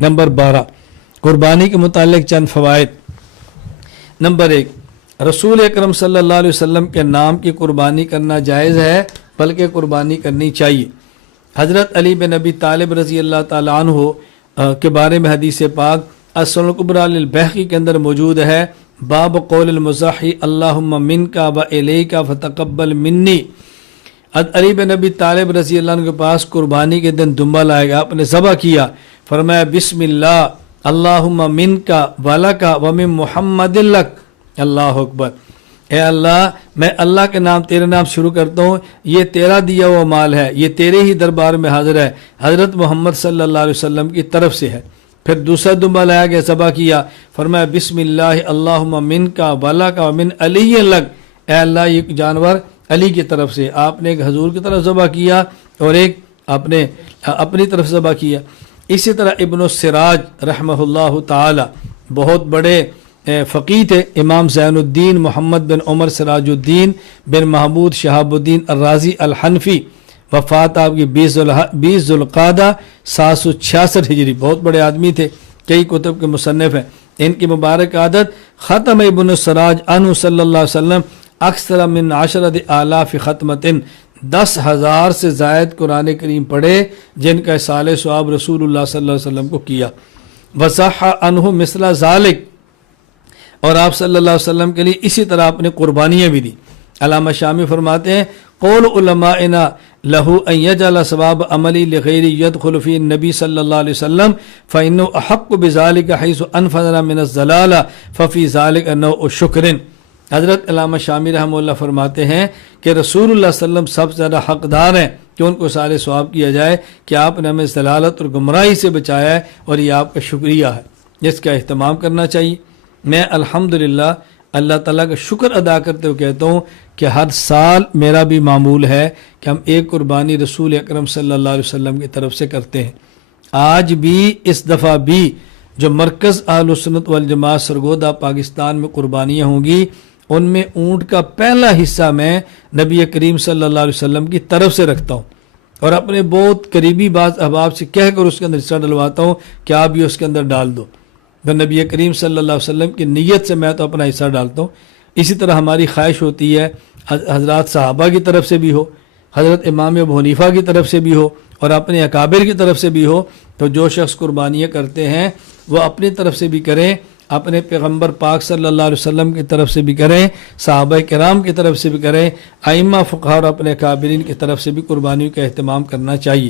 Number 12 قربانی کے متعلق چند فوائد۔ نمبر 1، رسول اکرم صلی اللہ علیہ وسلم کے نام کی قربانی کرنا جائز ہے، بلکہ قربانی کرنی چاہیے۔ حضرت علی بن ابی طالب رضی اللہ تعالیٰ عنہ کے بارے میں حدیث پاک السنن الکبریٰ للبیہقی کے اندر موجود ہے، باب قول المضحی اللہم منک و الیک فتقبل منی۔ علی بن ابی طالب رضی اللہ عنہ کے پاس قربانی کے دن دمبا لائے گا، آپ نے ذبح کیا، فرمایا بسم اللہ اللہم منک ولک ومن محمد لک، اللہ اکبر، اے اللہ میں اللہ کے نام تیرے نام شروع کرتا ہوں، یہ تیرا دیا ہوا مال ہے، یہ تیرے ہی دربار میں حاضر ہے، حضرت محمد صلی اللہ علیہ وسلم کی طرف سے ہے۔ پھر دوسرا دمبا لایا گیا، ذبح کیا، فرمایا بسم اللہ اللہم منک ولک ومن علی لک، اے اللہ یہ جانور علی کی طرف سے، آپ نے ایک حضور کی طرف ذبح کیا اور ایک آپ نے اپنی طرف ذبح کیا۔ اسی طرح ابن السراج رحمہ اللہ تعالی بہت بڑے فقیہ تھے، امام زین الدین محمد بن عمر سراج الدین بن محمود شہاب الدین الرازی الحنفی، وفات آپ کی 20 ذوالقعدہ 766 ہجری، بہت بڑے آدمی تھے، کئی کتب کے مصنف ہیں۔ ان کی مبارک عادت ختم ابن السراج عنہ صلی اللہ علیہ وسلم اکثر من 10,000 ختمۃ، 10,000 سے زائد قرآن کریم پڑھے جن کا اصال ثواب رسول اللہ صلی اللہ علیہ وسلم کو کیا۔ وصح عنہ مثل ذالک، اور آپ صلی اللہ علیہ وسلم کے لیے اسی طرح اپنے قربانیاں بھی دی۔ علامہ شامی فرماتے ہیں قول علمائنا لہو ان یجعل ثواب عملی لغیر یدخل فی النبی صلی اللہ علیہ وسلم فإنه احق بذلك حیث انفذنا من الضلالہ ففی ذلک نوع شکر۔ حضرت علامہ شامی رحمہ اللہ فرماتے ہیں کہ رسول اللہ صلی اللہ علیہ وسلم سب سے زیادہ حقدار ہیں کہ ان کو سارے ثواب کیا جائے کہ آپ نے ہمیں ضلالت اور گمراہی سے بچایا ہے، اور یہ آپ کا شکریہ ہے، جس کا اہتمام کرنا چاہیے۔ میں الحمدللہ اللہ تعالیٰ کا شکر ادا کرتے ہوئے کہتا ہوں کہ ہر سال میرا بھی معمول ہے کہ ہم ایک قربانی رسول اکرم صلی اللہ علیہ وسلم کی طرف سے کرتے ہیں۔ آج بھی اس دفعہ بھی جو مرکز اہل سنت والجماعت سرگودا پاکستان میں قربانیاں ہوں گی، ان میں اونٹ کا پہلا حصہ میں نبی کریم صلی اللہ علیہ وسلم کی طرف سے رکھتا ہوں، اور اپنے بہت قریبی بعض احباب سے کہہ کر اس کے اندر حصہ ڈلواتا ہوں کہ آپ بھی اس کے اندر ڈال دو۔ تو نبی کریم صلی اللہ علیہ وسلم کی نیت سے میں تو اپنا حصہ ڈالتا ہوں۔ اسی طرح ہماری خواہش ہوتی ہے حضرات صحابہ کی طرف سے بھی ہو، حضرت امام ابو حنیفہ کی طرف سے بھی ہو، اور اپنے اکابر کی طرف سے بھی ہو، تو جو شخص قربانیاں کرتے ہیں وہ اپنی طرف سے بھی کریں، اپنے پیغمبر پاک صلی اللہ علیہ وسلم کی طرف سے بھی کریں، صحابہ کرام کی طرف سے بھی کریں، ائمہ فقہا اور اپنے اکابرین کی طرف سے بھی قربانیوں کا اہتمام کرنا چاہیے۔